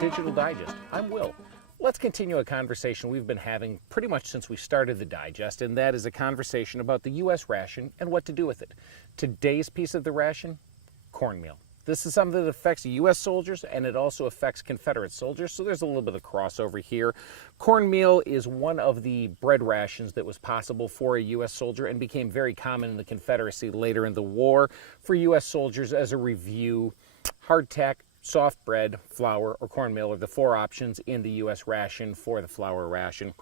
Digital Digest. I'm Will. Let's continue a conversation we've been having pretty much since we started the digest, and that is a conversation about the U.S. ration and what to do with it. Today's piece of the ration, cornmeal. This is something that affects U.S. soldiers, and it also affects Confederate soldiers, so there's a little bit of crossover here. Cornmeal is one of the bread rations that was possible for a U.S. soldier and became very common in the Confederacy later in the war for U.S. soldiers. As a review, hardtack, soft bread, flour, or cornmeal are the four options in the U.S. ration for the flour ration.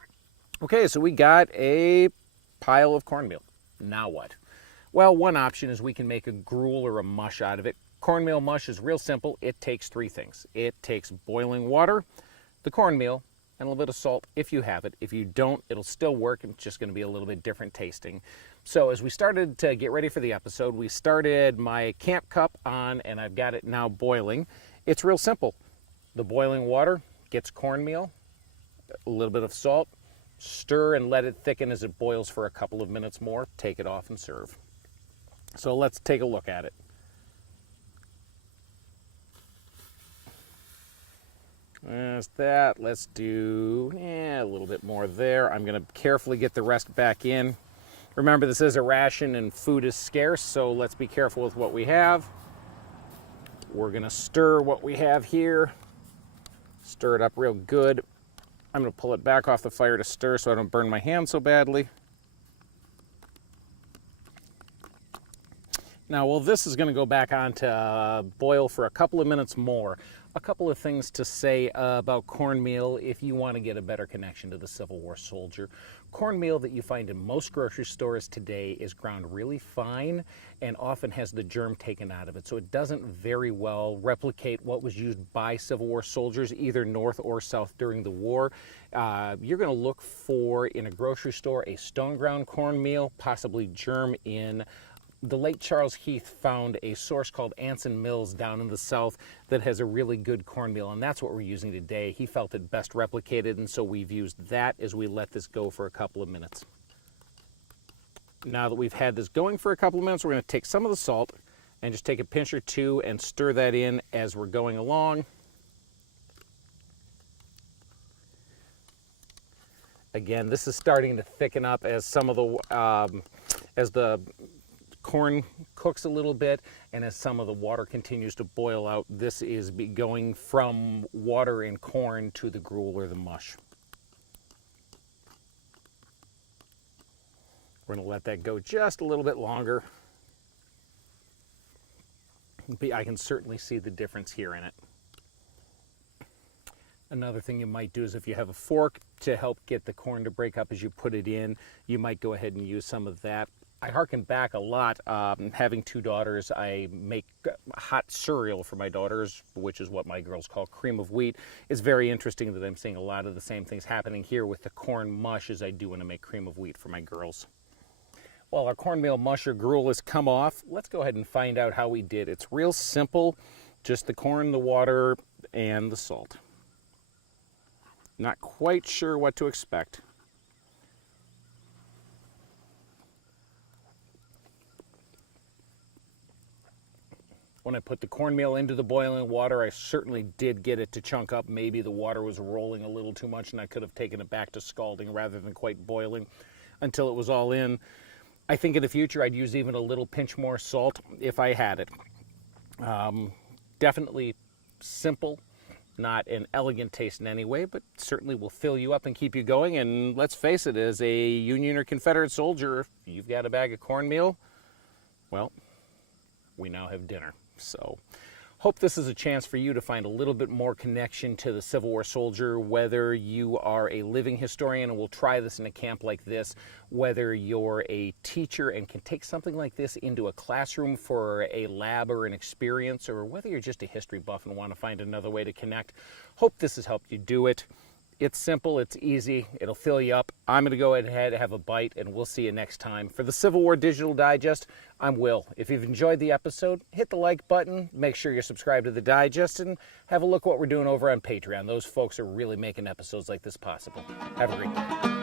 Okay, so we got a pile of cornmeal. Now what? Well, one option is we can make a gruel or a mush out of it. Cornmeal mush is real simple. It takes three things. It takes boiling water, the cornmeal, and a little bit of salt if you have it. If you don't, it'll still work. It's just going to be a little bit different tasting. So as we started to get ready for the episode, we started my camp cup on, and I've got it now boiling. It's real simple. The boiling water gets cornmeal, a little bit of salt, stir and let it thicken as it boils for a couple of minutes more. Take it off and serve. So let's take a look at it. There's that. Let's do a little bit more there. I'm going to carefully get the rest back in. Remember, this is a ration and food is scarce, so let's be careful with what we have. We're going to stir what we have here. Stir it up real good. I'm going to pull it back off the fire to stir so I don't burn my hand so badly. Now, while this is going to go back on to boil for a couple of minutes more, a couple of things to say about cornmeal if you want to get a better connection to the Civil War soldier. Cornmeal that you find in most grocery stores today is ground really fine and often has the germ taken out of it, so it doesn't very well replicate what was used by Civil War soldiers either north or south during the war. You're going to look for, in a grocery store, a stone ground cornmeal, possibly germ in. The late Charles Heath found a source called Anson Mills down in the south that has a really good cornmeal, and that's what we're using today. He felt it best replicated, and so we've used that as we let this go for a couple of minutes. Now that we've had this going for a couple of minutes, we're going to take some of the salt and just take a pinch or two and stir that in as we're going along. Again, this is starting to thicken up as some of the corn cooks a little bit, and as some of the water continues to boil out, this is going from water and corn to the gruel or the mush. We're going to let that go just a little bit longer. I can certainly see the difference here in it. Another thing you might do is if you have a fork to help get the corn to break up as you put it in, you might go ahead and use some of that. I harken back a lot. Having two daughters, I make hot cereal for my daughters, which is what my girls call cream of wheat. It's very interesting that I'm seeing a lot of the same things happening here with the corn mush as I do when I make cream of wheat for my girls. Well, our cornmeal mush or gruel has come off. Let's go ahead and find out how we did. It's real simple, just the corn, the water, and the salt. Not quite sure what to expect. When I put the cornmeal into the boiling water, I certainly did get it to chunk up. Maybe the water was rolling a little too much and I could have taken it back to scalding rather than quite boiling until it was all in. I think in the future I'd use even a little pinch more salt if I had it. Definitely simple, not an elegant taste in any way, but certainly will fill you up and keep you going. And let's face it, as a Union or Confederate soldier, if you've got a bag of cornmeal, well, we now have dinner. So hope this is a chance for you to find a little bit more connection to the Civil War soldier, whether you are a living historian and will try this in a camp like this, whether you're a teacher and can take something like this into a classroom for a lab or an experience, or whether you're just a history buff and want to find another way to connect. Hope this has helped you do it. It's simple, it's easy, it'll fill you up. I'm going to go ahead and have a bite, and we'll see you next time. For the Civil War Digital Digest, I'm Will. If you've enjoyed the episode, hit the like button, make sure you're subscribed to the Digest, and have a look what we're doing over on Patreon. Those folks are really making episodes like this possible. Have a great day.